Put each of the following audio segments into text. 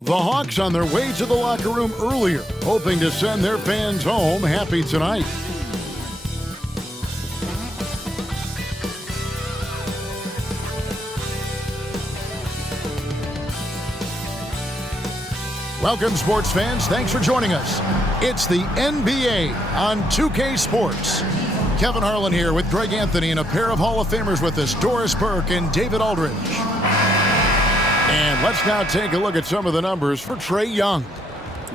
The Hawks on their way to the locker room earlier, hoping to send their fans home happy tonight. Welcome, sports fans. Thanks for joining us. It's the NBA on 2K Sports. Kevin Harlan here with Greg Anthony and a pair of Hall of Famers with us, Doris Burke and David Aldridge. And let's now take a look at some of the numbers for Trae Young.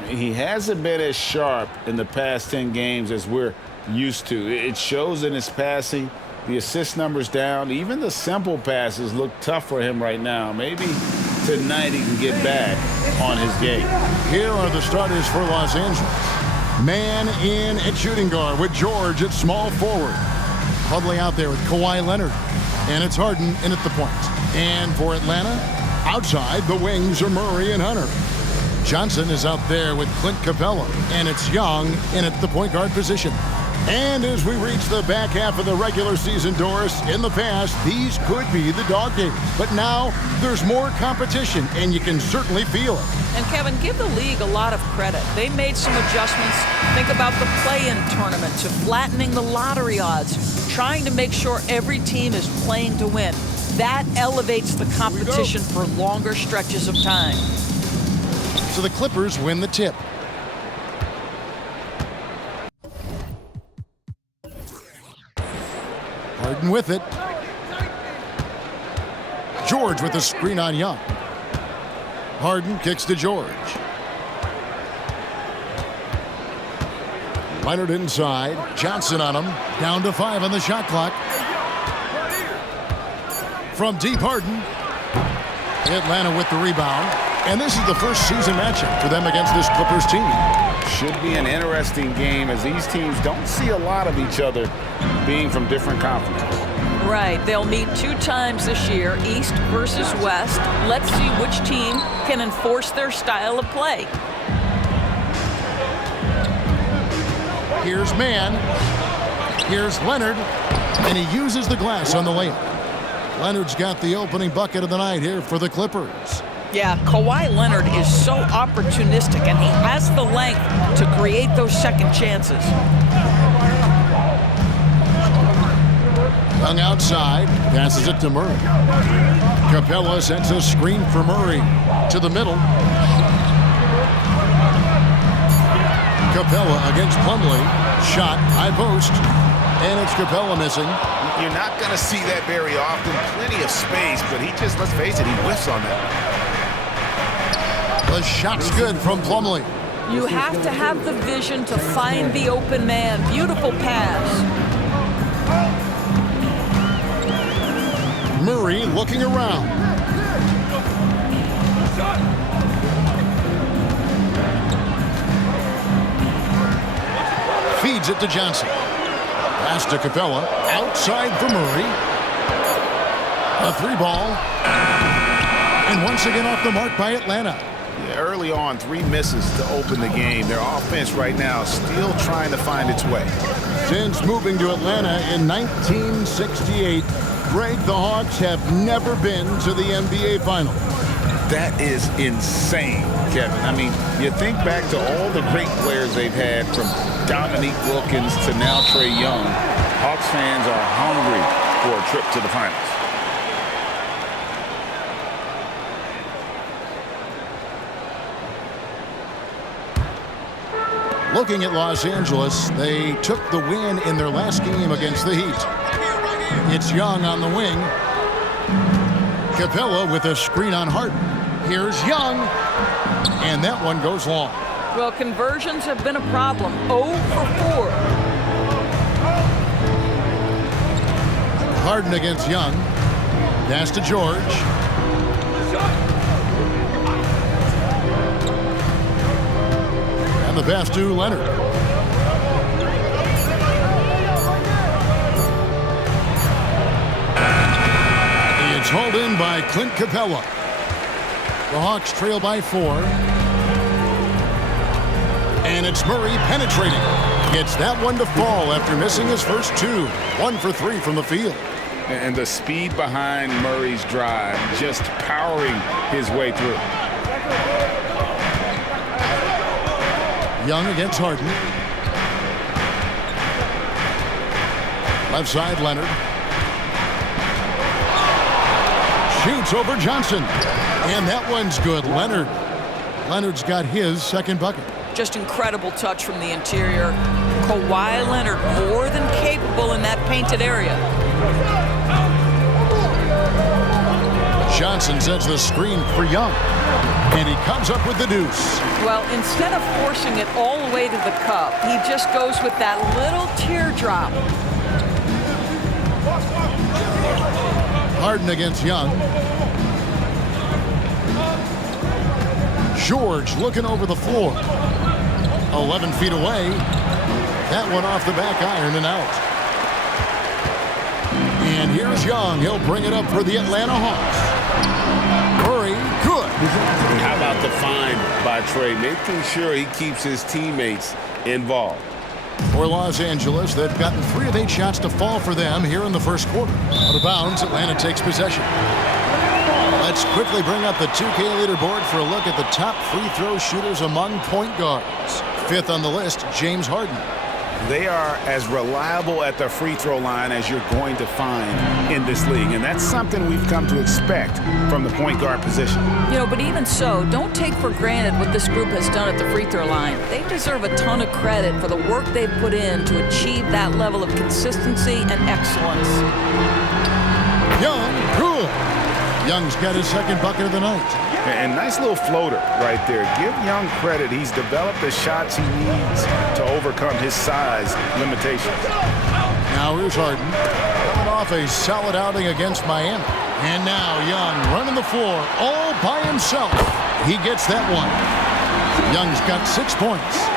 He hasn't been as sharp in the past 10 games as we're used to. It shows in his passing. The assist numbers down. Even the simple passes look tough for him right now. Maybe tonight he can get back on his game. Here are the starters for Los Angeles. Man in at shooting guard with George at small forward. Huddling out there with Kawhi Leonard. And it's Harden in at the point. And for Atlanta, outside, the wings are Murray and Hunter. Johnson is out there with Clint Capella, and it's Young in at the point guard position. And as we reach the back half of the regular season, Doris, in the past, these could be the dog days. But now, there's more competition, and you can certainly feel it. And Kevin, give the league a lot of credit. They made some adjustments. Think about the play-in tournament, to flattening the lottery odds, trying to make sure every team is playing to win. That elevates the competition for longer stretches of time. So the Clippers win the tip. Harden with it. George with the screen on Young. Harden kicks to George. Leonard inside. Johnson on him. Down to 5 on the shot clock. From deep, Harden. Atlanta with the rebound. And this is the first season matchup for them against this Clippers team. Should be an interesting game as these teams don't see a lot of each other being from different conferences. Right. They'll meet 2 times this year, East versus West. Let's see which team can enforce their style of play. Here's Mann. Here's Leonard. And he uses the glass on the layup. Leonard's got the opening bucket of the night here for the Clippers. Yeah, Kawhi Leonard is so opportunistic, and he has the length to create those second chances. Young outside, passes it to Murray. Capella sends a screen for Murray to the middle. Capella against Plumlee. Shot, high post. And it's Capella missing. You're not going to see that very often. Plenty of space, but he just, let's face it, he whiffs on that. The shot's good from Plumlee. You have to have the vision to find the open man. Beautiful pass. Murray looking around. Feeds it to Johnson. Pass to Capella. Outside for Murray. A 3-ball. And once again off the mark by Atlanta. Yeah, early on, 3 misses to open the game. Their offense right now still trying to find its way. Since moving to Atlanta in 1968, Greg, the Hawks have never been to the NBA Finals. That is insane, Kevin. I mean, you think back to all the great players they've had, from Dominique Wilkins to now Trae Young. Hawks fans are hungry for a trip to the finals. Looking at Los Angeles, they took the win in their last game against the Heat. It's Young on the wing. Capella with a screen on Harden. Here's Young. And that one goes long. Well, conversions have been a problem. 0 for 4. Harden against Young. Pass to George. And the pass to Leonard. It's hauled in by Clint Capella. The Hawks trail by 4. And it's Murray penetrating. Gets that one to fall after missing his first 2. 1 for 3 from the field. And the speed behind Murray's drive, just powering his way through. Young against Harden. Left side, Leonard. Shoots over Johnson. And that one's good. Leonard's got his second bucket. Just incredible touch from the interior. Kawhi Leonard more than capable in that painted area. Johnson sets the screen for Young. And he comes up with the deuce. Well, instead of forcing it all the way to the cup, he just goes with that little teardrop. Harden against Young. George looking over the floor. 11 feet away. That one off the back iron and out. And here's Young. He'll bring it up for the Atlanta Hawks. Murray, good. How about the find by Trey, making sure he keeps his teammates involved. For Los Angeles, they've gotten 3 of 8 shots to fall for them here in the first quarter. Out of bounds, Atlanta takes possession. Let's quickly bring up the 2K leaderboard for a look at the top free throw shooters among point guards. 5th on the list, James Harden. They are as reliable at the free throw line as you're going to find in this league. And that's something we've come to expect from the point guard position. You know, but even so, don't take for granted what this group has done at the free throw line. They deserve a ton of credit for the work they've put in to achieve that level of consistency and excellence. Young, good. Young's got his second bucket of the night. And nice little floater right there. Give Young credit. He's developed the shots he needs to overcome his size limitations. Now here's Harden. Coming off a solid outing against Miami. And now Young running the floor all by himself. He gets that one. Young's got 6 points.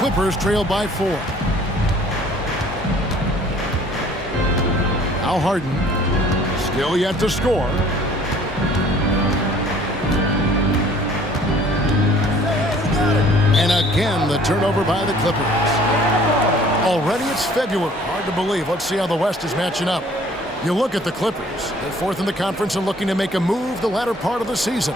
Clippers trail by 4. Now Harden. Still yet to score. And again, the turnover by the Clippers. Already it's February. Hard to believe. Let's see how the West is matching up. You look at the Clippers. They're 4th in the conference and looking to make a move the latter part of the season.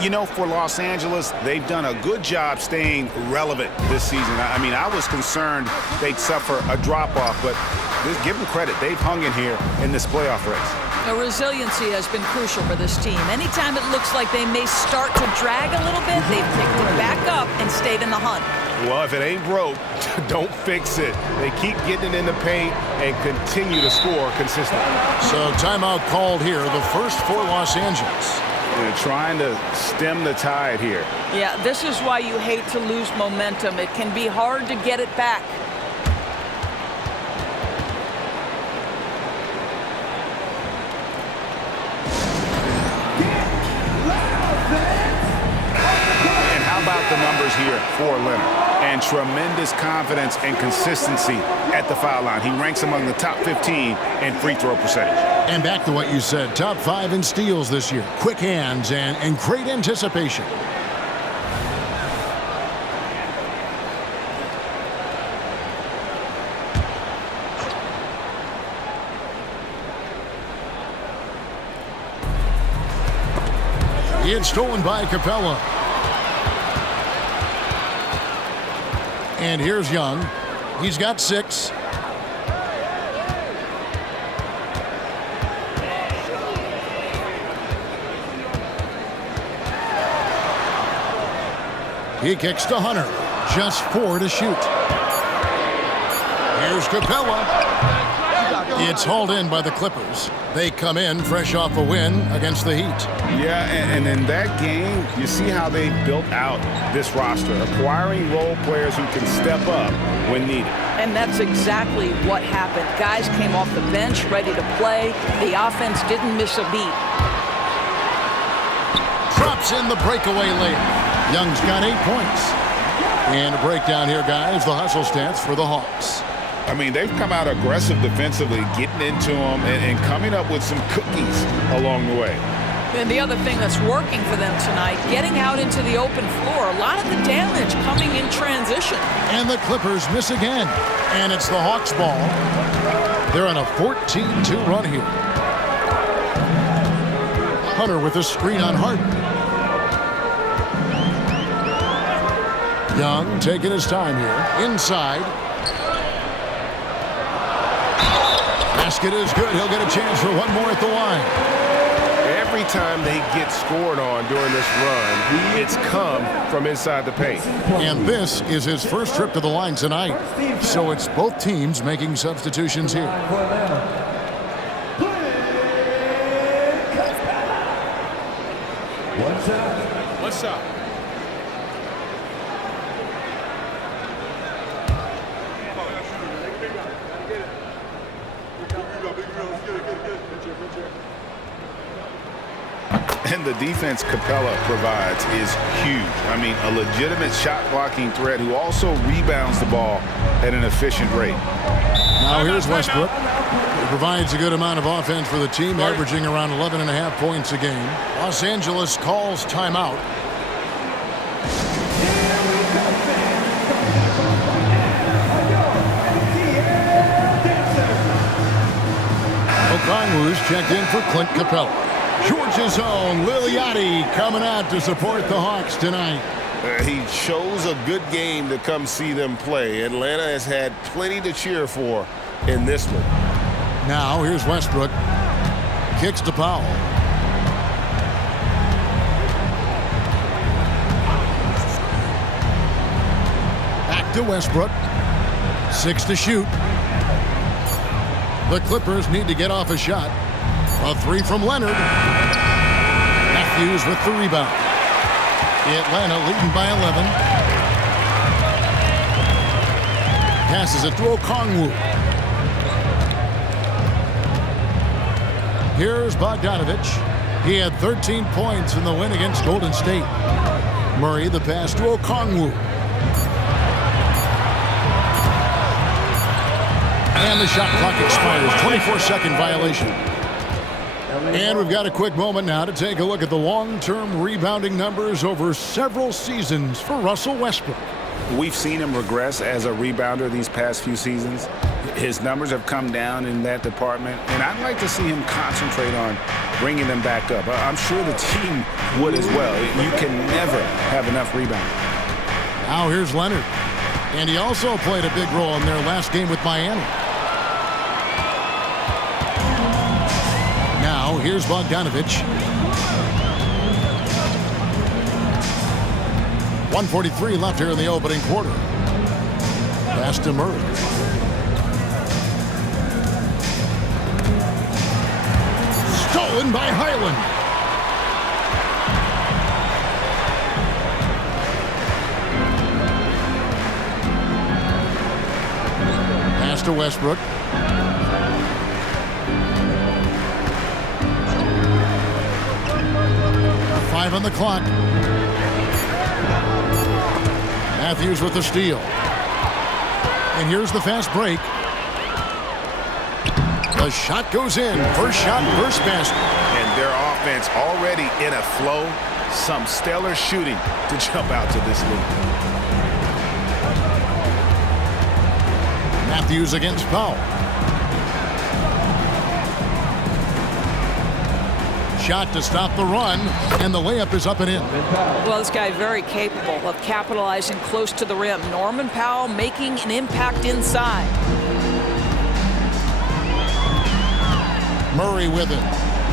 You know, for Los Angeles, they've done a good job staying relevant this season. I mean, I was concerned they'd suffer a drop-off, but give them credit. They've hung in here in this playoff race. The resiliency has been crucial for this team. Anytime it looks like they may start to drag a little bit, they've picked it back up and stayed in the hunt. Well, if it ain't broke, don't fix it. They keep getting it in the paint and continue to score consistently. So timeout called here, the first for Los Angeles. They're trying to stem the tide here. Yeah, this is why you hate to lose momentum. It can be hard to get it back. The numbers here for Leonard, and tremendous confidence and consistency at the foul line. He ranks among the top 15 in free throw percentage. And back to what you said, top 5 in steals this year. Quick hands and great anticipation. It's stolen by Capella. And here's Young. He's got 6. He kicks to Hunter. Just 4 to shoot. Here's Capella. It's hauled in by the Clippers. They come in fresh off a win against the Heat. Yeah, and in that game, you see how they built out this roster, acquiring role players who can step up when needed. And that's exactly what happened. Guys came off the bench ready to play. The offense didn't miss a beat. Drops in the breakaway layup. Young's got 8 points. And a breakdown here, guys. The hustle stats for the Hawks. I mean, they've come out aggressive defensively, getting into them and coming up with some cookies along the way. And the other thing that's working for them tonight, getting out into the open floor. A lot of the damage coming in transition. And the Clippers miss again. And it's the Hawks' ball. They're on a 14-2 run here. Hunter with a screen on Harden. Young taking his time here. Inside. Basket is good. He'll get a chance for one more at the line. Every time they get scored on during this run, it's come from inside the paint. And this is his first trip to the line tonight. So it's both teams making substitutions here. What's up? And the defense Capella provides is huge. I mean, a legitimate shot-blocking threat who also rebounds the ball at an efficient rate. Now here's Westbrook. He provides a good amount of offense for the team, averaging around 11.5 points a game. Los Angeles calls timeout. Okongwu's checked in for Clint Capella. Georgia's own Liliati coming out to support the Hawks tonight. He chose a good game to come see them play. Atlanta has had plenty to cheer for in this one. Now here's Westbrook. Kicks to Powell. Back to Westbrook. 6 to shoot. The Clippers need to get off a shot. A 3 from Leonard. Matthews with the rebound. Atlanta leading by 11. Passes it to Okongwu. Here's Bogdanovich. He had 13 points in the win against Golden State. Murray the pass to Okongwu. And the shot clock expires. 24-second violation. And we've got a quick moment now to take a look at the long-term rebounding numbers over several seasons for Russell Westbrook. We've seen him regress as a rebounder these past few seasons. His numbers have come down in that department, and I'd like to see him concentrate on bringing them back up. I'm sure the team would as well. You can never have enough rebounding. Now here's Leonard. And he also played a big role in their last game with Miami. Now here's Bogdanovich. 1:43 left here in the opening quarter. Pass to Murray. Stolen by Highland. Pass to Westbrook. Five on the clock. Matthews with the steal. And here's the fast break. The shot goes in. First shot, first basket. And their offense already in a flow. Some stellar shooting to jump out to this lead. Matthews against Powell. Shot to stop the run, and the layup is up and in. Well, this guy very capable of capitalizing close to the rim. Norman Powell making an impact inside. Murray with it.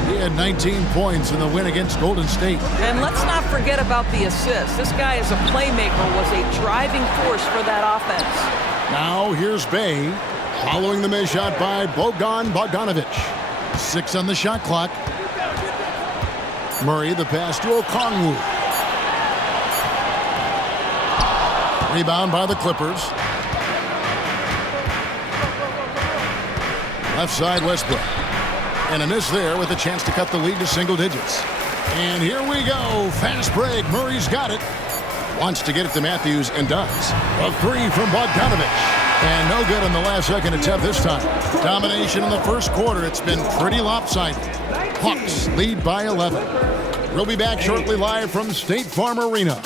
He had 19 points in the win against Golden State. And let's not forget about the assist. This guy as a playmaker was a driving force for that offense. Now here's Bay, following the miss shot by Bogdanovich. 6 on the shot clock. Murray the pass to Okongwu. Rebound by the Clippers. Left side Westbrook. And a miss there with a chance to cut the lead to single digits. And here we go. Fast break. Murray's got it. Wants to get it to Matthews and does. A 3 from Bogdanovich. And no good on the last second attempt this time. Domination in the first quarter. It's been pretty lopsided. Hawks lead by 11. We'll be back shortly live from State Farm Arena.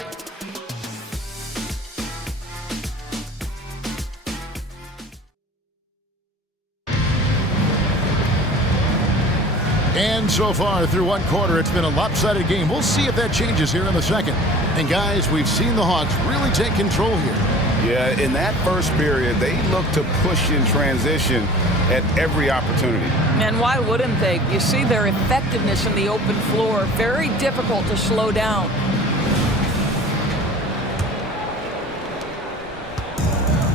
And so far through one quarter, it's been a lopsided game. We'll see if that changes here in the second. And guys, we've seen the Hawks really take control here. Yeah, in that first period, they looked to push in transition at every opportunity. And why wouldn't they? You see their effectiveness in the open floor. Very difficult to slow down.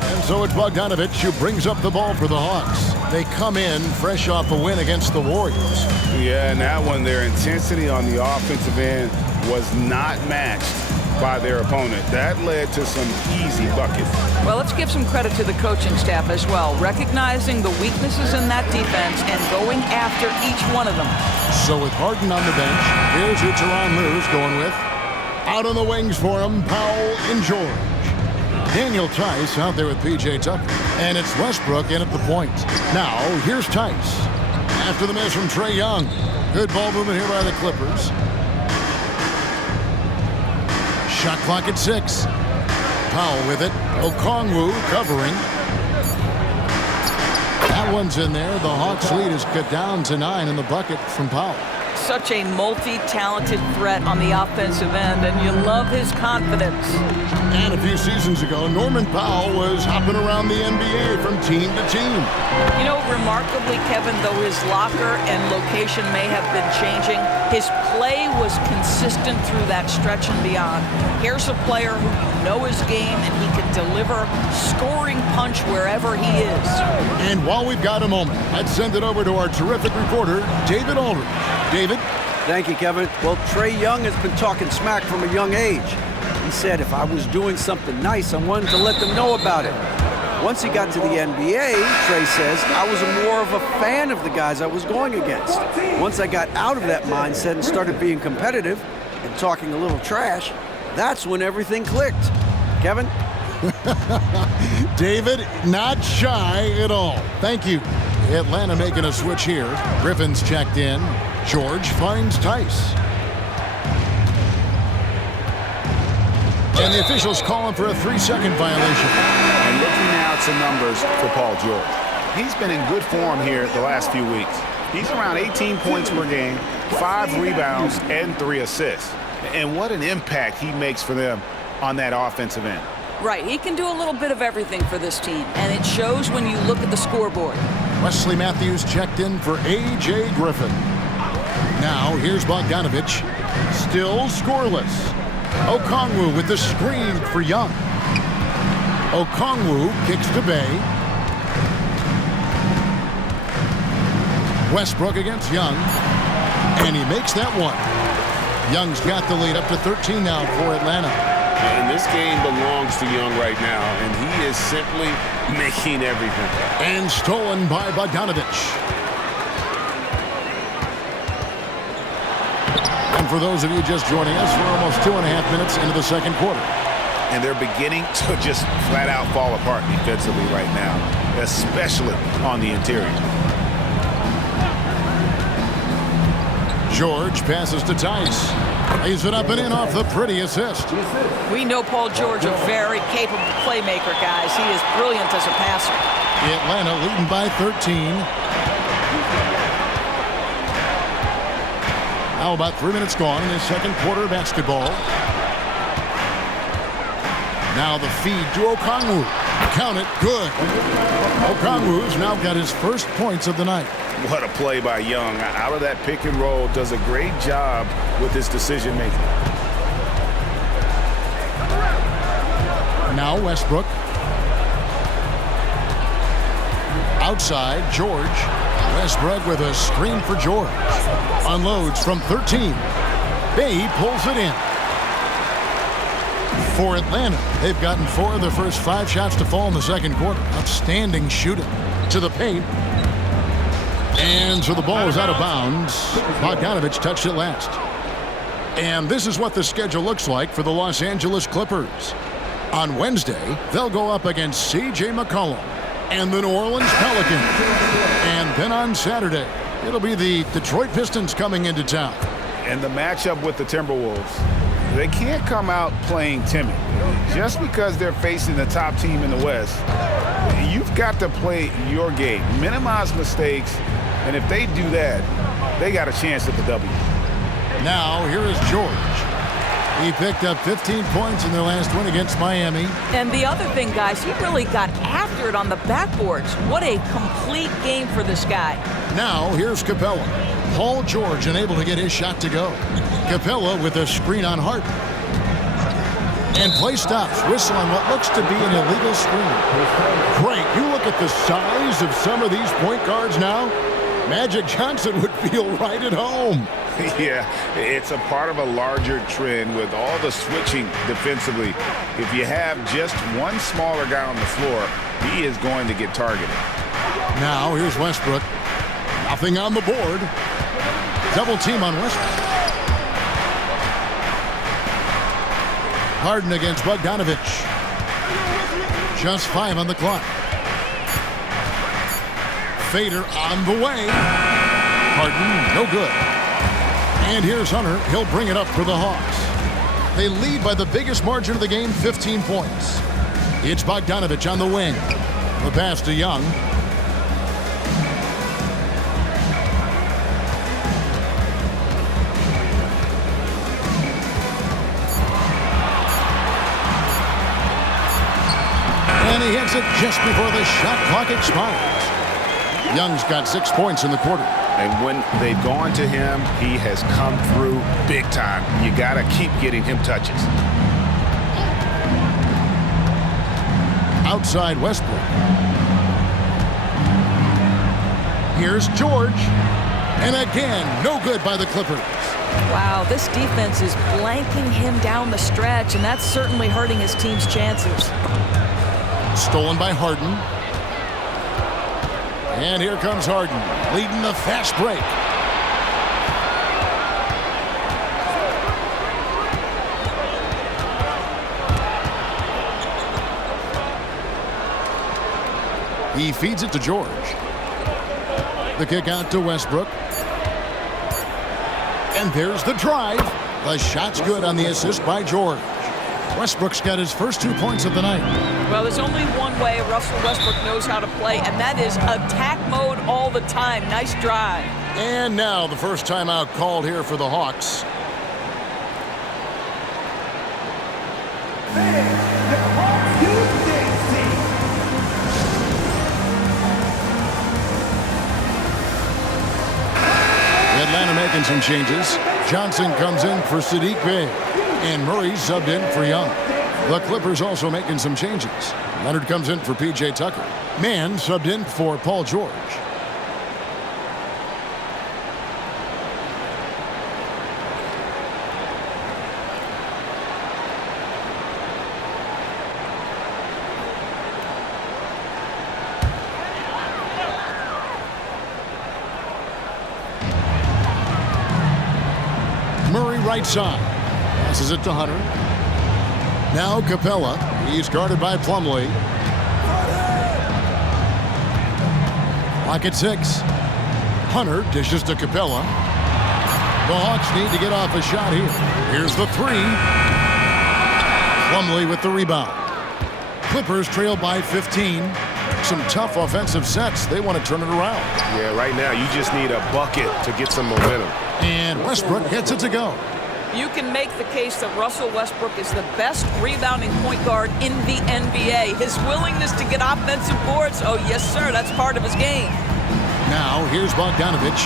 And so it's Bogdanovic who brings up the ball for the Hawks. They come in fresh off a win against the Warriors. Yeah, and that one, their intensity on the offensive end was not matched by their opponent. That led to some easy buckets. Well, let's give some credit to the coaching staff as well, recognizing the weaknesses in that defense and going after each one of them. So with Harden on the bench, here's who Tyronn Lue's going with. Out on the wings for him, Powell and George. Daniel Tice out there with P.J. Tucker. And it's Westbrook in at the point. Now, here's Tice. After the miss from Trae Young. Good ball movement here by the Clippers. Shot clock at 6. Powell with it. Okongwu covering. That one's in there. The Hawks lead is cut down to 9 in the bucket from Powell. Such a multi-talented threat on the offensive end, and you love his confidence. And a few seasons ago, Norman Powell was hopping around the NBA from team to team. You know, remarkably, Kevin, though his locker and location may have been changing, his play was consistent through that stretch and beyond. Here's a player who you know his game, and he can deliver scoring punch wherever he is. And while we've got a moment, let's send it over to our terrific reporter, David Aldridge. David? Thank you, Kevin. Well, Trae Young has been talking smack from a young age. He said if I was doing something nice, I wanted to let them know about it. Once he got to the NBA, Trae says, I was more of a fan of the guys I was going against. Once I got out of that mindset and started being competitive and talking a little trash, that's when everything clicked. Kevin? David, not shy at all. Thank you. Atlanta making a switch here. Griffin's checked in. George finds Tice. And the officials calling for a 3-second violation. And looking now at some numbers for Paul George. He's been in good form here the last few weeks. He's around 18 points per game, 5 rebounds, and 3 assists. And what an impact he makes for them on that offensive end. Right, he can do a little bit of everything for this team, and it shows when you look at the scoreboard. Wesley Matthews checked in for A.J. Griffin. Now, here's Bogdanovic. Still scoreless. Okongwu with the screen for Young. Okongwu kicks to Bay. Westbrook against Young. And he makes that one. Young's got the lead up to 13 now for Atlanta. And this game belongs to Young right now, and he is simply making everything. And stolen by Bogdanovic. And for those of you just joining us, we're almost 2.5 minutes into the second quarter. And they're beginning to just flat out fall apart defensively right now, especially on the interior. George passes to Tice. Lays it up and in off the pretty assist. We know Paul George, a very capable playmaker, guys. He is brilliant as a passer. Atlanta leading by 13. Now about 3 minutes gone in the second quarter of basketball. Now the feed to Okongwu. Count it. Good. Okongwu's now got his first points of the night. What a play by Young. Out of that pick and roll, does a great job with his decision making. Now Westbrook. Outside, George. Westbrook with a screen for George. Unloads from 13. Bay pulls it in. For Atlanta, they've gotten 4 of their first 5 shots to fall in the second quarter. Outstanding shooting. To the paint. And so the ball is out of bounds. Bogdanovic touched it last. And this is what the schedule looks like for the Los Angeles Clippers. On Wednesday, they'll go up against C.J. McCollum and the New Orleans Pelicans. And then on Saturday, it'll be the Detroit Pistons coming into town. And the matchup with the Timberwolves, they can't come out playing timid. Just because they're facing the top team in the West, you've got to play your game. Minimize mistakes And if they do that, they got a chance at the W. Now, here is George. He picked up 15 points in their last win against Miami. And the other thing, guys, he really got after it on the backboards. What a complete game for this guy. Now, here's Capella. Paul George unable to get his shot to go. Capella with a screen on Hart. And play stops. Whistle on what looks to be an illegal screen. Great. You look at the size of some of these point guards now. Magic Johnson would feel right at home. Yeah, it's a part of a larger trend with all the switching defensively. If you have just one smaller guy on the floor, he is going to get targeted. Now, here's Westbrook. Nothing on the board. Double team on Westbrook. Harden against Bogdanovich. Just 5 on the clock. Fader on the way. Harden, no good. And here's Hunter. He'll bring it up for the Hawks. They lead by the biggest margin of the game, 15 points. It's Bogdanovich on the wing. The pass to Young. And he hits it just before the shot clock expires. Young's got 6 points in the quarter. And when they've gone to him, he has come through big time. You got to keep getting him touches. Outside Westbrook. Here's George. And again, no good by the Clippers. Wow, this defense is blanking him down the stretch, and that's certainly hurting his team's chances. Stolen by Harden. And here comes Harden, leading the fast break. He feeds it to George. The kick out to Westbrook. And there's the drive. The shot's good on the assist by George. Westbrook's got his first 2 points of the night. Well, there's only one way Russell Westbrook knows how to play, and that is attack mode all the time. Nice drive. And now the first timeout called here for the Hawks. Atlanta making some changes. Johnson comes in for Sadiq Bey. And Murray subbed in for Young. The Clippers also making some changes. Leonard comes in for P.J. Tucker. Mann subbed in for Paul George. Murray right side. Passes it to Hunter. Now Capella. He's guarded by Plumlee. Lock at 6. Hunter dishes to Capella. The Hawks need to get off a shot here. Here's the 3. Plumlee with the rebound. Clippers trail by 15. Some tough offensive sets. They want to turn it around. Yeah, right now you just need a bucket to get some momentum. And Westbrook gets it to go. You can make the case that Russell Westbrook is the best rebounding point guard in the NBA. His willingness to get offensive boards, oh yes sir, that's part of his game. Now here's Bogdanovich.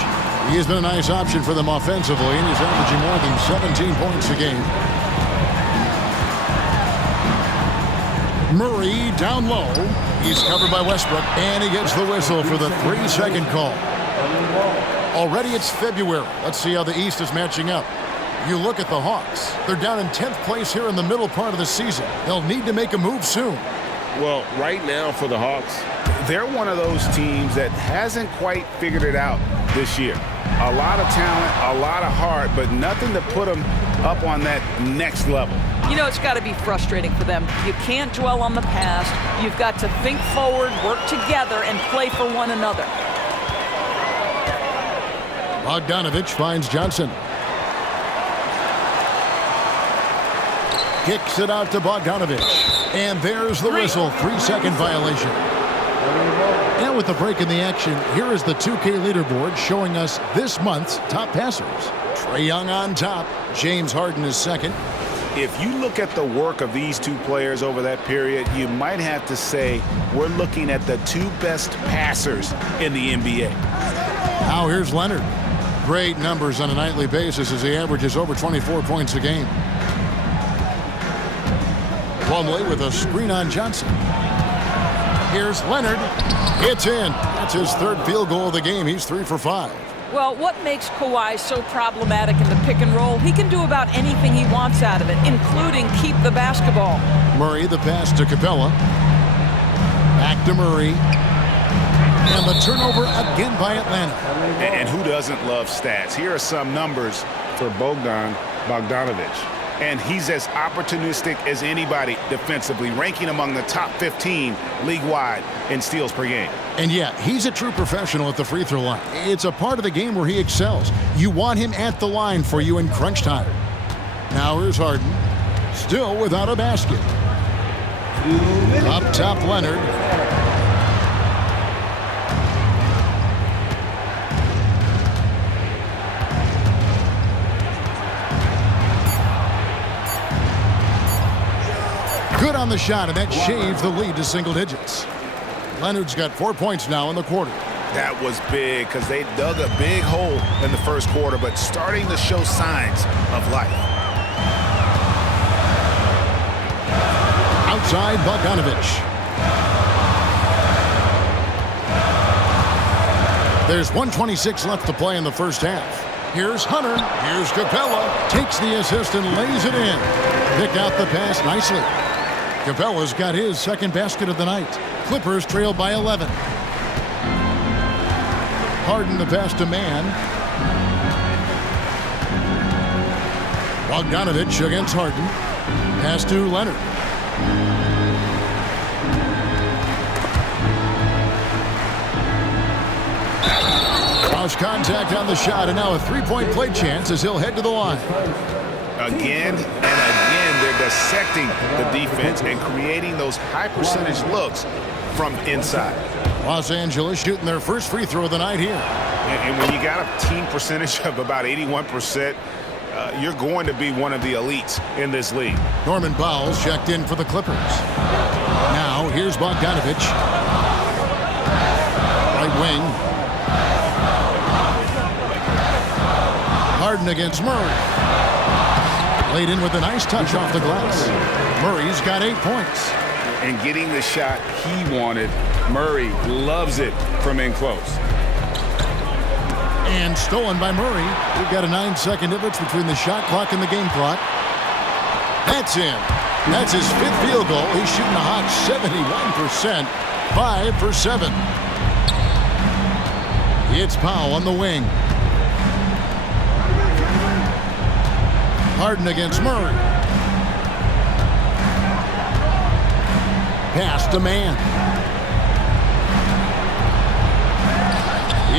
He has been a nice option for them offensively, and he's averaging more than 17 points a game. Murray down low. He's covered by Westbrook, and he gets the whistle for the 3-second call. Already it's February. Let's see how the East is matching up. You look at the Hawks. They're down in 10th place here in the middle part of the season. They'll need to make a move soon. Well, right now for the Hawks, They're one of those teams that hasn't quite figured it out this year. A lot of talent, a lot of heart, but nothing to put them up on that next level. You know, it's got to be frustrating for them. You can't dwell on the past. You've got to think forward, work together, and play for one another. Bogdanovich finds Johnson. Kicks it out to Bogdanovich. And there's the whistle. 3-second violation. And with the break in the action, here is the 2K leaderboard showing us this month's top passers. Trae Young on top. James Harden is second. If you look at the work of these two players over that period, you might have to say we're looking at the two best passers in the NBA. Now here's Leonard. Great numbers on a nightly basis as he averages over 24 points a game. Plumlee with a screen on Johnson. Here's Leonard. It's in. That's his third field goal of the game. He's 3 for 5. Well, what makes Kawhi so problematic in the pick and roll? He can do about anything he wants out of it, including keep the basketball. Murray, the pass to Capella. Back to Murray. And the turnover again by Atlanta. And who doesn't love stats? Here are some numbers for Bogdanovic. And he's as opportunistic as anybody defensively, ranking among the top 15 league-wide in steals per game. And yeah, he's a true professional at the free throw line. It's a part of the game where he excels. You want him at the line for you in crunch time. Now here's Harden, still without a basket. Up top, Leonard. Good on the shot, and that shaves the lead to single digits. Leonard's got 4 points now in the quarter. That was big because they dug a big hole in the first quarter, but starting to show signs of life. Outside, Bogdanovic. There's 1:26 left to play in the first half. Here's Hunter. Here's Capella. Takes the assist and lays it in. Picked out the pass nicely. Capella's got his second basket of the night. Clippers trail by 11. Harden the pass to Mann. Bogdanovic against Harden. Pass to Leonard. Cross contact on the shot, and now a three-point play chance as he'll head to the line. Again and again, they're dissecting the defense and creating those high-percentage looks from inside. Los Angeles shooting their first free throw of the night here. And when you got a team percentage of about 81%, you're going to be one of the elites in this league. Norman Powell's checked in for the Clippers. Now, here's Bogdanovic. Right wing. Harden against Murray. Laid in with a nice touch off the glass. Murray's got 8 points. And getting the shot he wanted, Murray loves it from in close. And stolen by Murray. We've got a 9-second difference between the shot clock and the game clock. That's in. That's his fifth field goal. He's shooting a hot 71%. 5 for 7. It's Powell on the wing. Harden against Murray. Pass to Mann.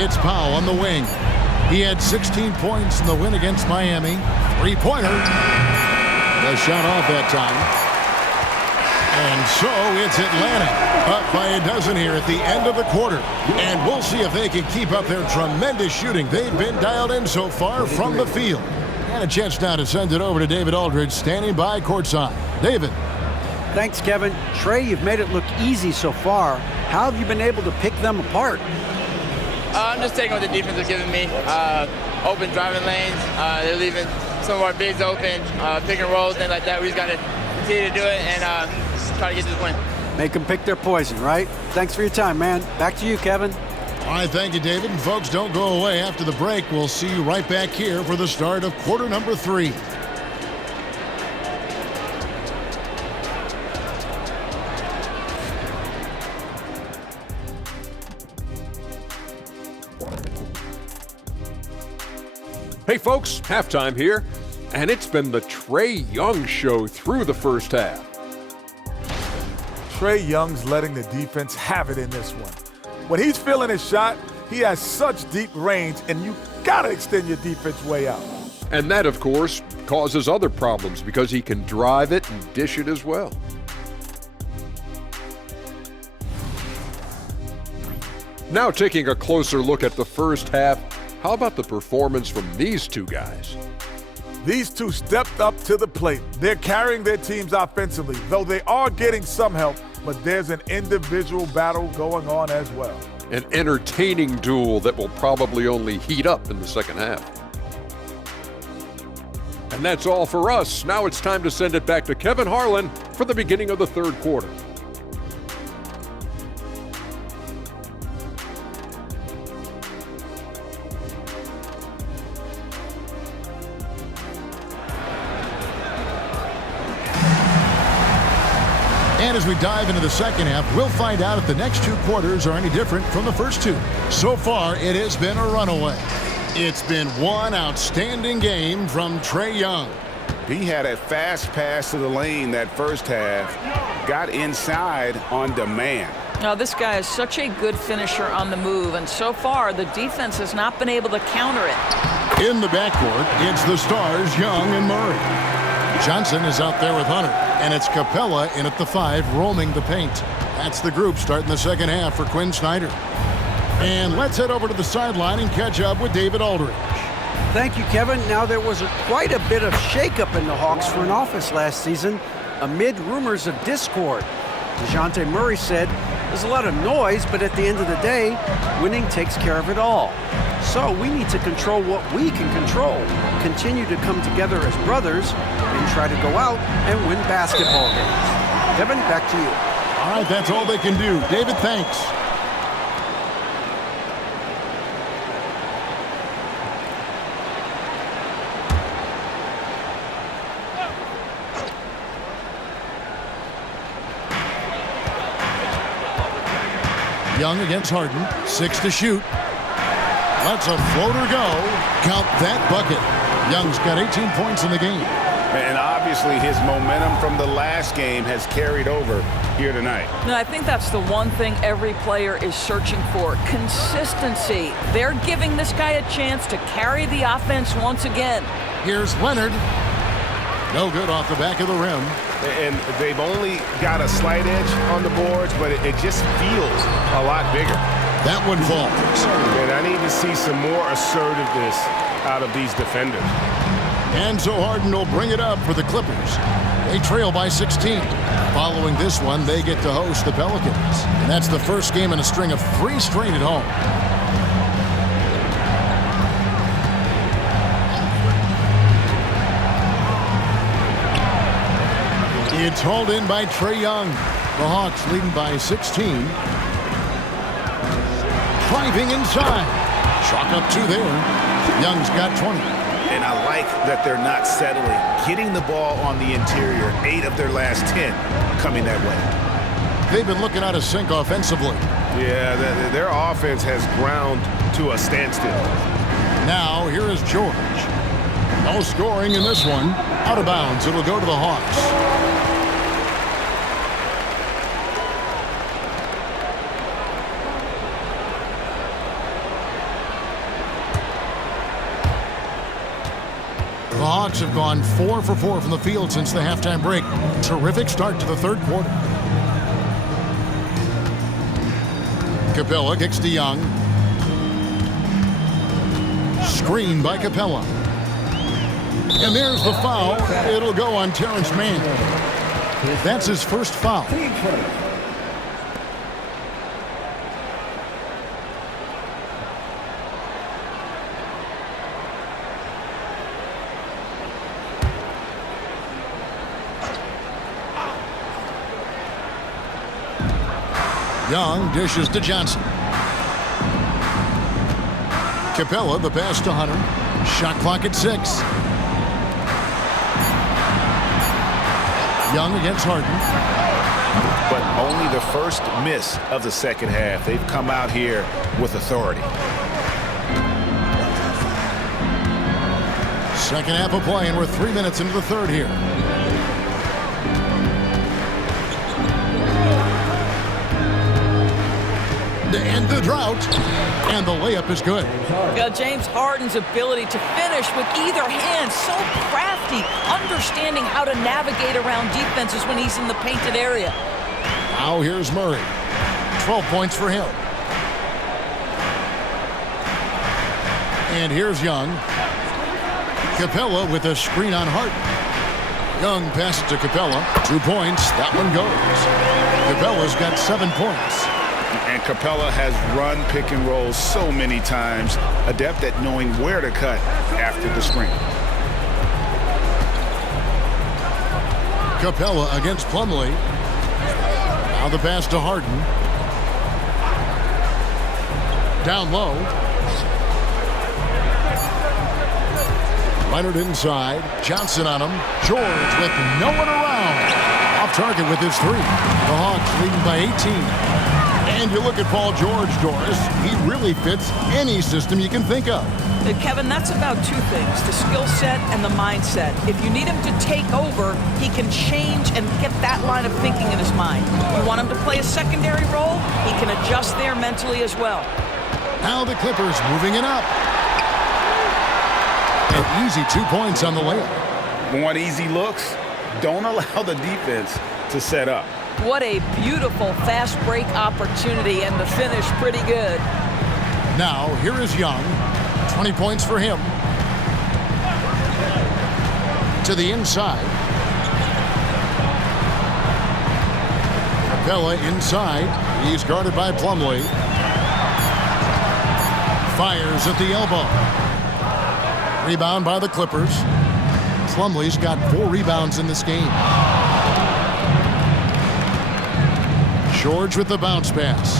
It's Powell on the wing. He had 16 points in the win against Miami. Three-pointer. The shot off that time. And so it's Atlanta up by a dozen here at the end of the quarter. And we'll see if they can keep up their tremendous shooting. They've been dialed in so far from the field. And a chance now to send it over to David Aldridge, standing by courtside. David. Thanks, Kevin. Trae, you've made it look easy so far. How have you been able to pick them apart? I'm just taking what the defense is giving me. Open driving lanes. They're leaving some of our bigs open. Pick and rolls, things like that. We just got to continue to do it and try to get this win. Make them pick their poison, right? Thanks for your time, man. Back to you, Kevin. All right, thank you, David. And folks, don't go away. After the break, we'll see you right back here for the start of quarter number 3. Hey folks, halftime here, and it's been the Trae Young show through the first half. Trae Young's letting the defense have it in this one. When he's feeling his shot, he has such deep range, and you gotta extend your defense way out. And that, of course, causes other problems because he can drive it and dish it as well. Now taking a closer look at the first half, how about the performance from these two guys? These two stepped up to the plate. They're carrying their teams offensively, though they are getting some help, but there's an individual battle going on as well. An entertaining duel that will probably only heat up in the second half. And that's all for us. Now it's time to send it back to Kevin Harlan for the beginning of the third quarter. And as we dive into the second half, we'll find out if the next two quarters are any different from the first two. So far, it has been a runaway. It's been one outstanding game from Trae Young. He had a fast pass to the lane that first half, got inside on demand. Now, this guy is such a good finisher on the move, and so far the defense has not been able to counter it. In the backcourt, it's the stars, Young and Murray. Johnson is out there with Hunter, and it's Capella in at the 5 roaming the paint. That's the group starting the second half for Quinn Snyder. And let's head over to the sideline and catch up with David Aldridge. Thank you, Kevin. Now, there was quite a bit of shakeup in the Hawks front office last season amid rumors of discord. DeJounte Murray said, "There's a lot of noise, but at the end of the day, winning takes care of it all. So we need to control what we can control, continue to come together as brothers, and try to go out and win basketball games." Kevin, back to you. All right, that's all they can do. David, thanks. Young against Harden, 6 to shoot. Lets a floater go. Count that bucket. Young's got 18 points in the game. And obviously his momentum from the last game has carried over here tonight. And I think that's the one thing every player is searching for, consistency. They're giving this guy a chance to carry the offense once again. Here's Leonard. No good off the back of the rim. And they've only got a slight edge on the boards, but it just feels a lot bigger. That one falls. And I need to see some more assertiveness out of these defenders. And so Harden will bring it up for the Clippers. They trail by 16. Following this one, they get to host the Pelicans. And that's the first game in a string of 3 straight at home. It's hauled in by Trae Young. The Hawks leading by 16. Driving inside. Chalk up 2 there. Young's got 20. And I like that they're not settling. Getting the ball on the interior, 8 of their last 10 coming that way. They've been looking out of sync offensively. Yeah, their offense has ground to a standstill. Now, here is George. No scoring in this one. Out of bounds. It'll go to the Hawks. The Hawks have gone 4 for 4 from the field since the halftime break. Terrific start to the third quarter. Capella kicks to Young. Screen by Capella. And there's the foul. It'll go on Terrence Mann. That's his first foul. Young dishes to Johnson. Capella, the pass to Hunter. Shot clock at 6. Young against Harden. But only the first miss of the second half. They've come out here with authority. Second half of play, and we're 3 minutes into the third here. To end the drought, and the layup is good. James Harden's ability to finish with either hand, so crafty, understanding how to navigate around defenses when he's in the painted area. Now here's Murray. 12 points for him. And here's Young. Capella with a screen on Harden. Young passes to Capella. 2 points. That one goes. Capella's got 7 points. And Capella has run pick and roll so many times, adept at knowing where to cut after the screen. Capella against Plumlee. Now the pass to Harden. Down low. Leonard inside. Johnson on him. George with no one around. Off target with his 3. The Hawks leading by 18. And you look at Paul George, Doris. He really fits any system you can think of. Kevin, that's about 2 things, the skill set and the mindset. If you need him to take over, he can change and get that line of thinking in his mind. You want him to play a secondary role, he can adjust there mentally as well. Now the Clippers moving it up. An easy 2 points on the layup. Want easy looks? Don't allow the defense to set up. What a beautiful fast break opportunity, and the finish pretty good. Now, here is Young. 20 points for him. To the inside. Capella inside. He's guarded by Plumlee. Fires at the elbow. Rebound by the Clippers. Plumlee's got 4 rebounds in this game. George with the bounce pass.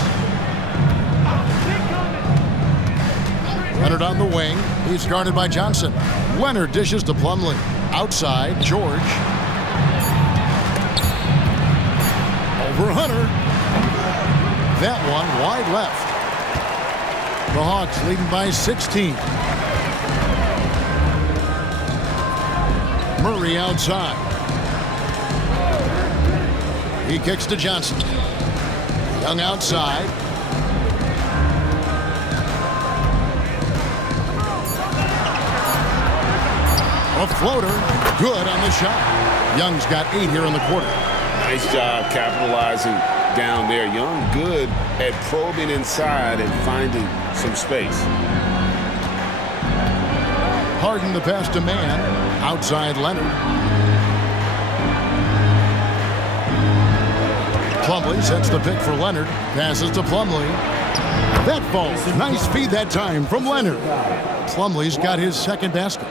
Leonard on the wing. He's guarded by Johnson. Leonard dishes to Plumlee. Outside, George. Over Hunter. That one wide left. The Hawks leading by 16. Murray outside. He kicks to Johnson. Young outside. A floater. Good on the shot. Young's got 8 here in the quarter. Nice job capitalizing down there. Young good at probing inside and finding some space. Harden the pass to man. Outside Leonard. Plumlee sets the pick for Leonard. Passes to Plumlee. That falls. Nice feed that time from Leonard. Plumlee's got his 2nd basket.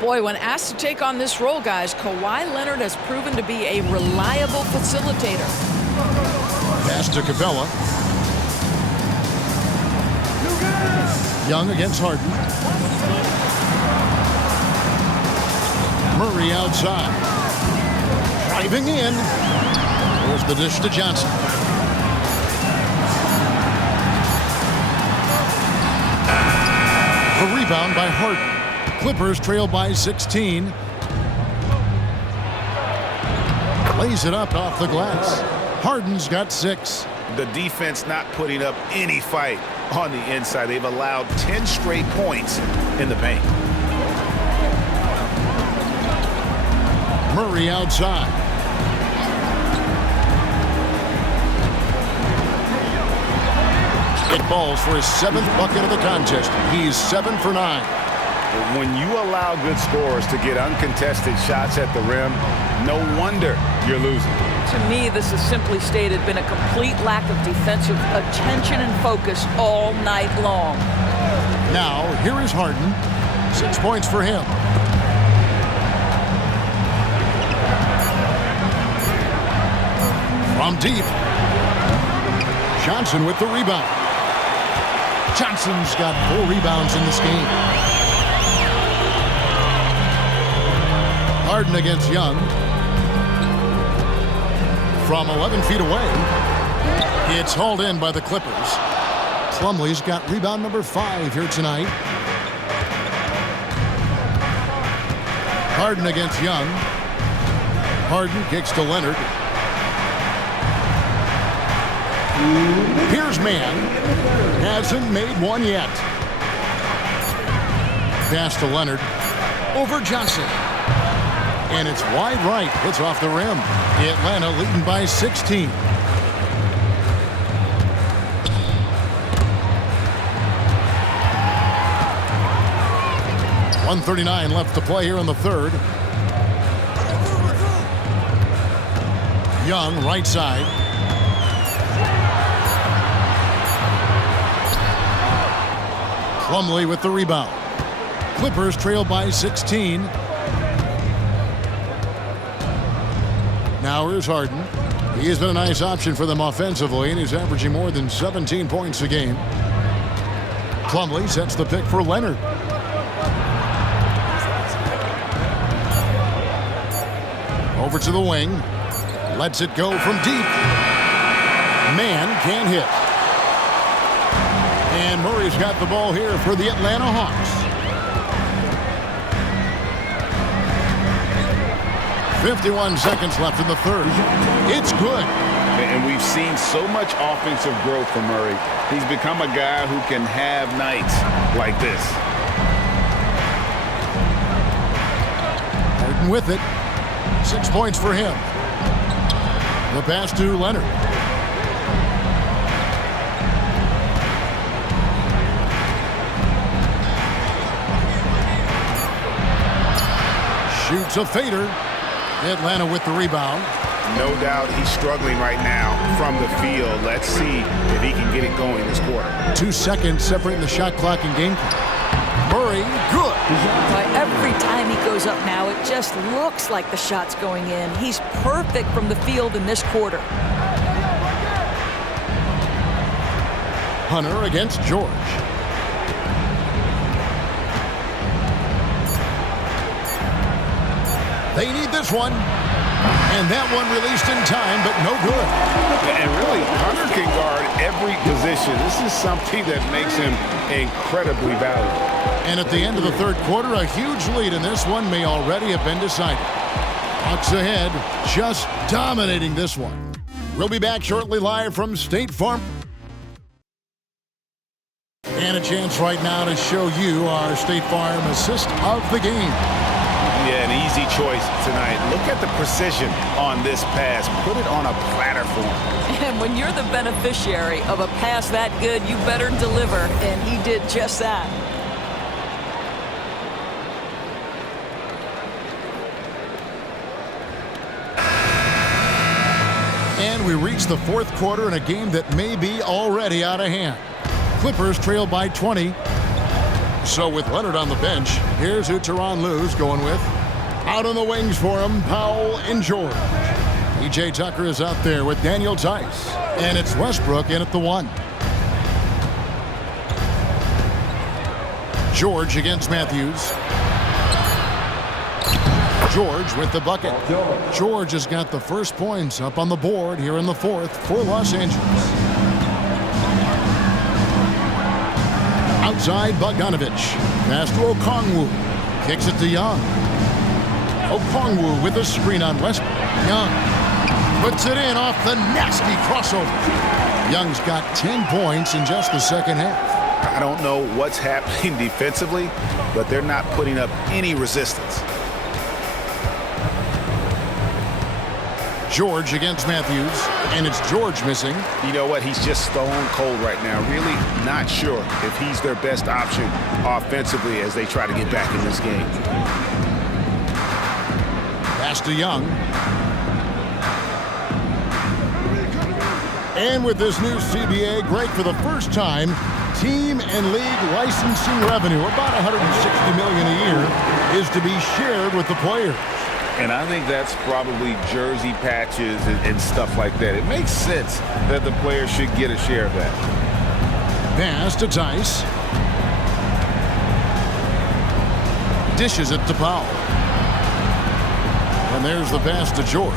Boy, when asked to take on this role, guys, Kawhi Leonard has proven to be a reliable facilitator. Pass to Capella. Young against Harden. Murray outside. Driving in. There's the dish to Johnson. The rebound by Harden. Clippers trail by 16. Lays it up off the glass. Harden's got 6. The defense not putting up any fight on the inside. They've allowed 10 straight points in the paint. Murray outside. It falls for his 7th bucket of the contest. He's 7 for 9. When you allow good scorers to get uncontested shots at the rim, no wonder you're losing. To me, this has simply stated been a complete lack of defensive attention and focus all night long. Now, here is Harden. 6 points for him. From deep. Johnson with the rebound. Johnson's got 4 rebounds in this game. Harden against Young. From 11 feet away. It's hauled in by the Clippers. Plumlee's got rebound number 5 here tonight. Harden against Young. Harden kicks to Leonard. Here's man. Hasn't made one yet. Pass to Leonard. Over Johnson. And it's wide right. It's off the rim. Atlanta leading by 16. 1:39 left to play here in the third. Young, right side. Plumlee with the rebound. Clippers trail by 16. Now here's Harden. He has been a nice option for them offensively, and he's averaging more than 17 points a game. Plumlee sets the pick for Leonard. Over to the wing. Lets it go from deep. Man can't hit. And Murray's got the ball here for the Atlanta Hawks. 51 seconds left in the third. It's good. And we've seen so much offensive growth from Murray. He's become a guy who can have nights like this. Harden with it. 6 points for him. The pass to Leonard. Shoots a fader. Atlanta with the rebound. No doubt he's struggling right now from the field. Let's see if he can get it going this quarter. 2 seconds separating the shot clock and game clock. Murray, good. Every time he goes up now, it just looks like the shot's going in. He's perfect from the field in this quarter. Hunter against George. They need this one. And that one released in time, but no good. And really, Hunter can guard every position. This is something that makes him incredibly valuable. And at the end of the third quarter, a huge lead in this one may already have been decided. Hawks ahead, just dominating this one. We'll be back shortly live from State Farm. And a chance right now to show you our State Farm assist of the game. Yeah, an easy choice tonight. Look at the precision on this pass. Put it on a platter for him. And when you're the beneficiary of a pass that good, you better deliver. And he did just that. And we reach the fourth quarter in a game that may be already out of hand. Clippers trail by 20. So with Leonard on the bench, here's who Tyronn Lue's going with. Out on the wings for him, Powell and George. P.J. Tucker is out there with Daniel Tice. And it's Westbrook in at the 1. George against Matthews. George with the bucket. George has got the first points up on the board here in the fourth for Los Angeles. Outside, Bogdanovich. Pass to Okongwu. Kicks it to Young. Okongwu with a screen on Westbrook. Young puts it in off the nasty crossover. Young's got 10 points in just the second half. I don't know what's happening defensively, but they're not putting up any resistance. George against Matthews, and it's George missing. You know what? He's just stone cold right now. Really not sure if he's their best option offensively as they try to get back in this game. Pass to Young. And with this new CBA, Greg, for the first time, team and league licensing revenue, about $160 million a year, is to be shared with the players. And I think that's probably jersey patches and stuff like that. It makes sense that the players should get a share of that. Pass to Tice. Dishes it to Powell. And there's the pass to George.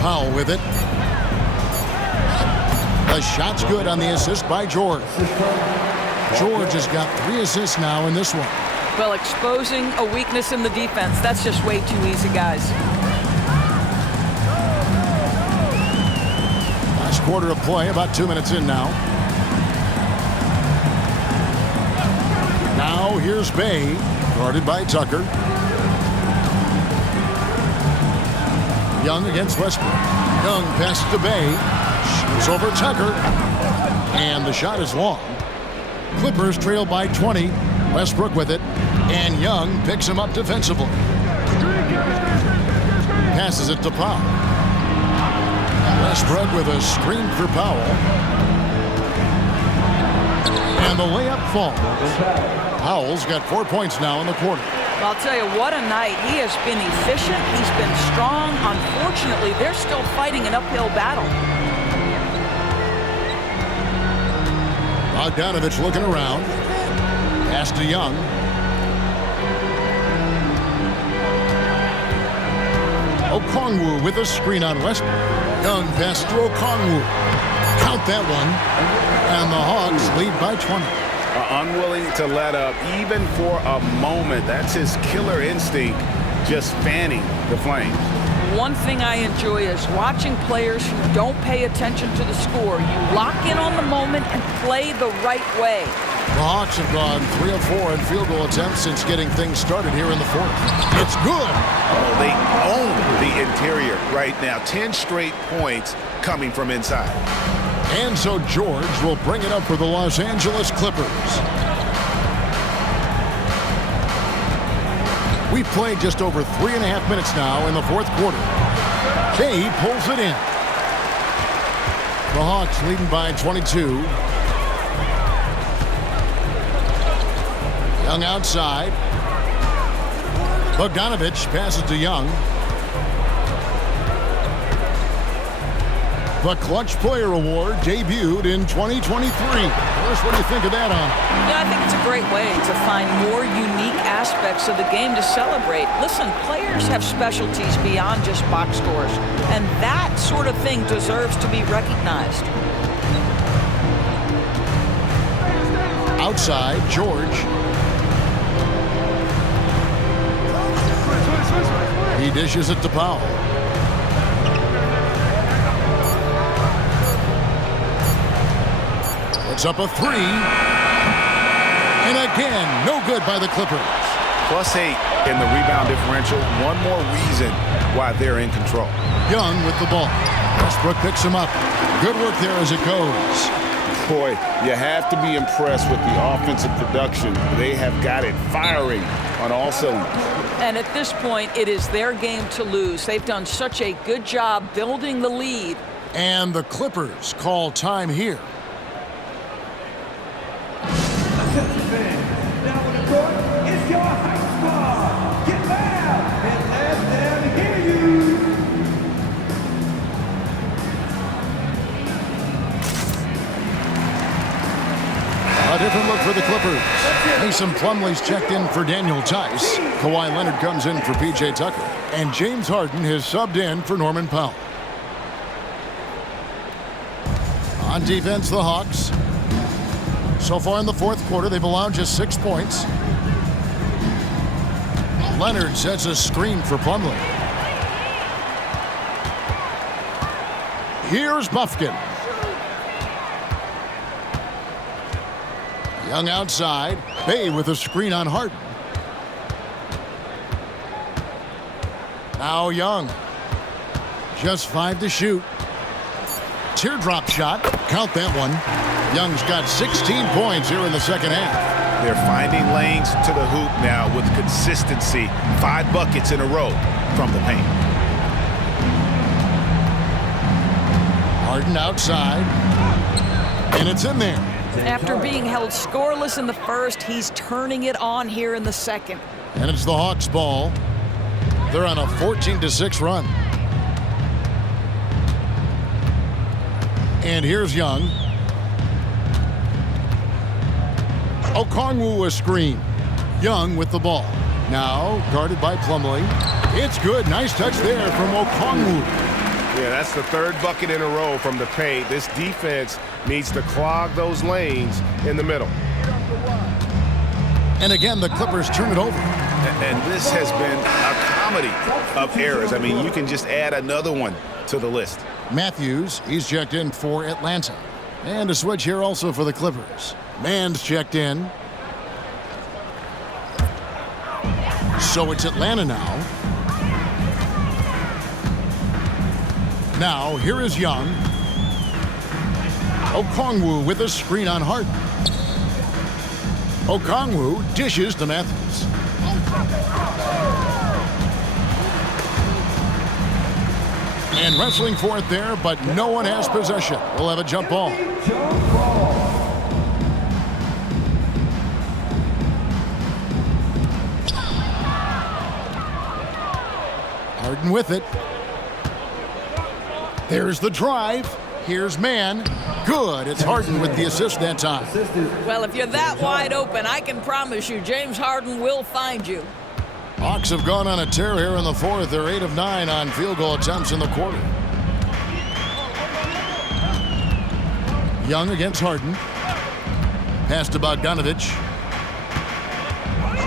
Powell with it. The shot's good on the assist by George. George has got 3 assists now in this one. Well, exposing a weakness in the defense, that's just way too easy, guys. Last quarter of play, about 2 minutes in now. Now here's Bay, guarded by Tucker. Young against Westbrook. Young passes to Bay. Shoots over Tucker. And the shot is long. Clippers trail by 20. Westbrook with it, and Young picks him up defensively. Passes it to Powell. Westbrook with a screen for Powell. And the layup falls. Powell's got 4 points now in the quarter. Well, I'll tell you, what a night. He has been efficient. He's been strong. Unfortunately, they're still fighting an uphill battle. Bogdanovich looking around. Pass to Young. Okongwu with a screen on Westbrook. Young pass to Okongwu. Count that one. And the Hawks lead by 20. Unwilling to let up even for a moment. That's his killer instinct, just fanning the flames. One thing I enjoy is watching players who don't pay attention to the score. You lock in on the moment and play the right way. The Hawks have gone 3 of 4 in field goal attempts since getting things started here in the fourth. It's good. Oh, they own the interior right now. 10 straight points coming from inside. And so George will bring it up for the Los Angeles Clippers. We've played just over 3.5 minutes now in the fourth quarter. Kay pulls it in. The Hawks leading by 22. Young outside. Bogdanovich passes to Young. The Clutch Player Award debuted in 2023. Chris, what do you think of that, Yeah, I think it's a great way to find more unique aspects of the game to celebrate. Listen, players have specialties beyond just box scores, and that sort of thing deserves to be recognized. Outside, George. He dishes it to Powell. Puts up a 3. And again, no good by the Clippers. +8 in the rebound differential. One more reason why they're in control. Young with the ball. Westbrook picks him up. Good work there as it goes. Boy, you have to be impressed with the offensive production. They have got it firing on all cylinders. And at this point, it is their game to lose. They've done such a good job building the lead. And the Clippers call time here. Now on the court, it's your high squad. Get loud and let them hear you. A different look for the Clippers. Mason Plumlee's checked in for Daniel Tice. Kawhi Leonard comes in for P.J. Tucker. And James Harden has subbed in for Norman Powell. On defense, the Hawks. So far in the fourth quarter, they've allowed just 6 points. Leonard sets a screen for Plumlee. Here's Bufkin. Young outside. Bay with a screen on Harden. Now Young. Just 5 to shoot. Teardrop shot. Count that one. Young's got 16 points here in the second half. They're finding lanes to the hoop now with consistency. 5 buckets in a row from the paint. Harden outside. And it's in there. After being held scoreless in the first, he's turning it on here in the second. And it's the Hawks' ball. They're on a 14-6 run. And here's Young. Okongwu a screen. Young with the ball. Now guarded by Plumlee. It's good. Nice touch there from Okongwu. Yeah, that's the 3rd bucket in a row from the paint. This defense needs to clog those lanes in the middle. And again, the Clippers turn it over. And this has been a comedy of errors. I mean, you can just add another one to the list. Matthews, he's checked in for Atlanta. And a switch here also for the Clippers. Mann's checked in. So it's Atlanta now. Now, here is Young. Okongwu with a screen on Harden. Okongwu dishes to Matthews. And wrestling for it there, but no one has possession. We'll have a jump ball. Harden with it. There's the drive. Here's man. Good. It's Harden with the assist that time. Well, if you're that wide open, I can promise you James Harden will find you. Hawks have gone on a tear here in the fourth. They're 8 of 9 on field goal attempts in the quarter. Young against Harden. Pass to Bogdanovic.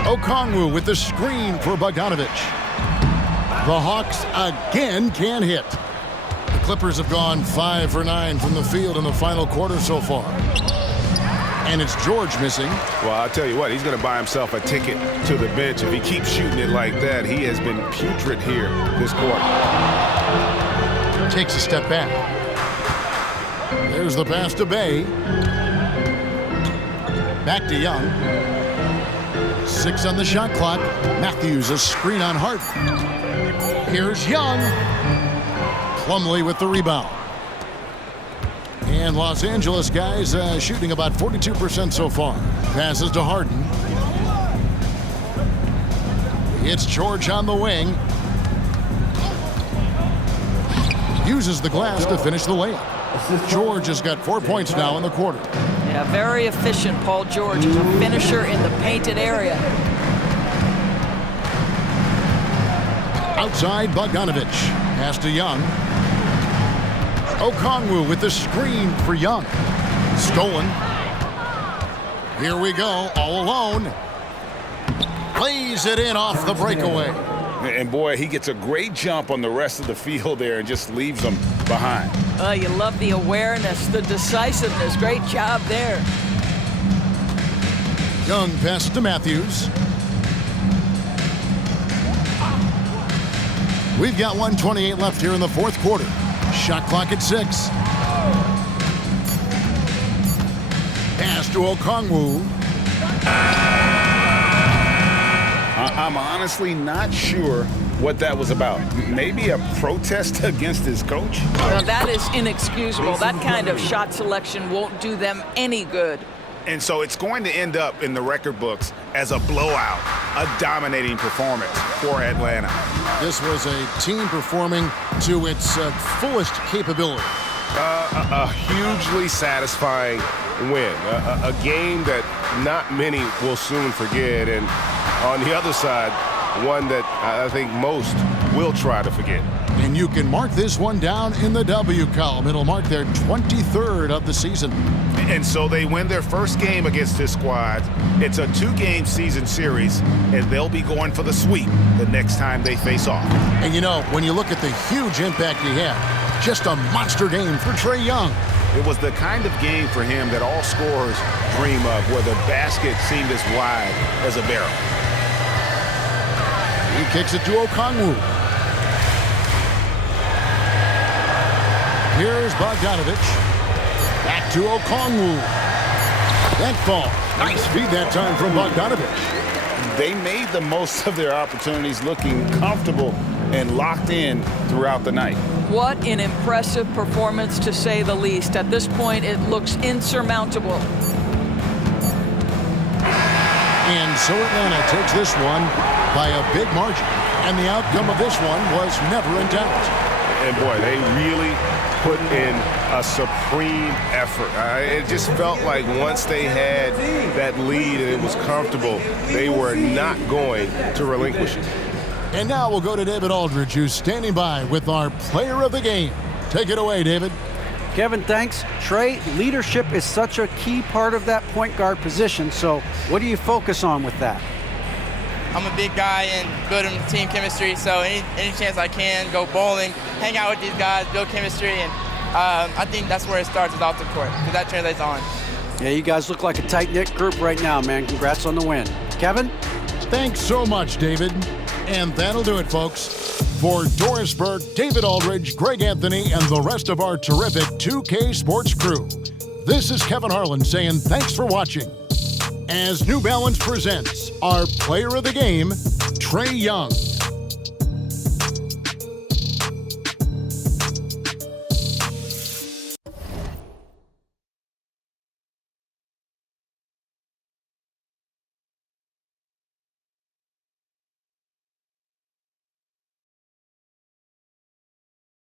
Okongwu with the screen for Bogdanovic. The Hawks again can't hit. The Clippers have gone 5 for 9 from the field in the final quarter so far. And it's George missing. Well, I'll tell you what, he's going to buy himself a ticket to the bench. If he keeps shooting it like that, he has been putrid here this quarter. Takes a step back. There's the pass to Bay. Back to Young. 6 on the shot clock. Matthews a screen on Harden. Here's Young. Plumlee with the rebound. And Los Angeles guys shooting about 42% so far. Passes to Harden. It's George on the wing. Uses the glass to finish the layup. George has got 4 points now in the quarter. Yeah, very efficient. Paul George is a finisher in the painted area. Outside Bogdanovic. Pass to Young. Okongwu with the screen for Young. Stolen. Here we go, all alone. Plays it in off the breakaway. And boy, he gets a great jump on the rest of the field there and just leaves them behind. You love the awareness, the decisiveness. Great job there. Young pass to Matthews. We've got 1:28 left here in the fourth quarter. Shot clock at 6. Pass to Okongwu. I'm honestly not sure what that was about. Maybe a protest against his coach? Well, that is inexcusable. That kind of shot selection won't do them any good. And so it's going to end up in the record books as a blowout, a dominating performance for Atlanta. This was a team performing to its fullest capability. A hugely satisfying win. A game that not many will soon forget. And on the other side, one that I think most will try to forget. And you can mark this one down in the W column. It'll mark their 23rd of the season. And so they win their first game against this squad. It's a 2-game season series, and they'll be going for the sweep the next time they face off. And you know, when you look at the huge impact he had, just a monster game for Trae Young. It was the kind of game for him that all scorers dream of, where the basket seemed as wide as a barrel. He kicks it to Okongwu. Here's Bogdanovic. Back to Okongwu. That fall. Nice feed that time from Bogdanovic. They made the most of their opportunities, looking comfortable and locked in throughout the night. What an impressive performance, to say the least. At this point, it looks insurmountable. And so Atlanta takes this one by a big margin. And the outcome of this one was never in doubt. And boy, they really put in a supreme effort. It just felt like once they had that lead and it was comfortable, they were not going to relinquish it. And now we'll go to David Aldridge, who's standing by with our player of the game. Take it away, David. Kevin, thanks. Trae, leadership is such a key part of that point guard position, so what do you focus on with that? I'm a big guy and building team chemistry, so any chance I can, go bowling, hang out with these guys, build chemistry, and I think that's where it starts, is off the court, because that translates on. Yeah, you guys look like a tight-knit group right now, man. Congrats on the win. Kevin? Thanks so much, David. And that'll do it, folks. For Doris Burke, David Aldridge, Greg Anthony, and the rest of our terrific 2K Sports crew, this is Kevin Harlan saying thanks for watching. as New Balance presents our player of the game, Trae Young.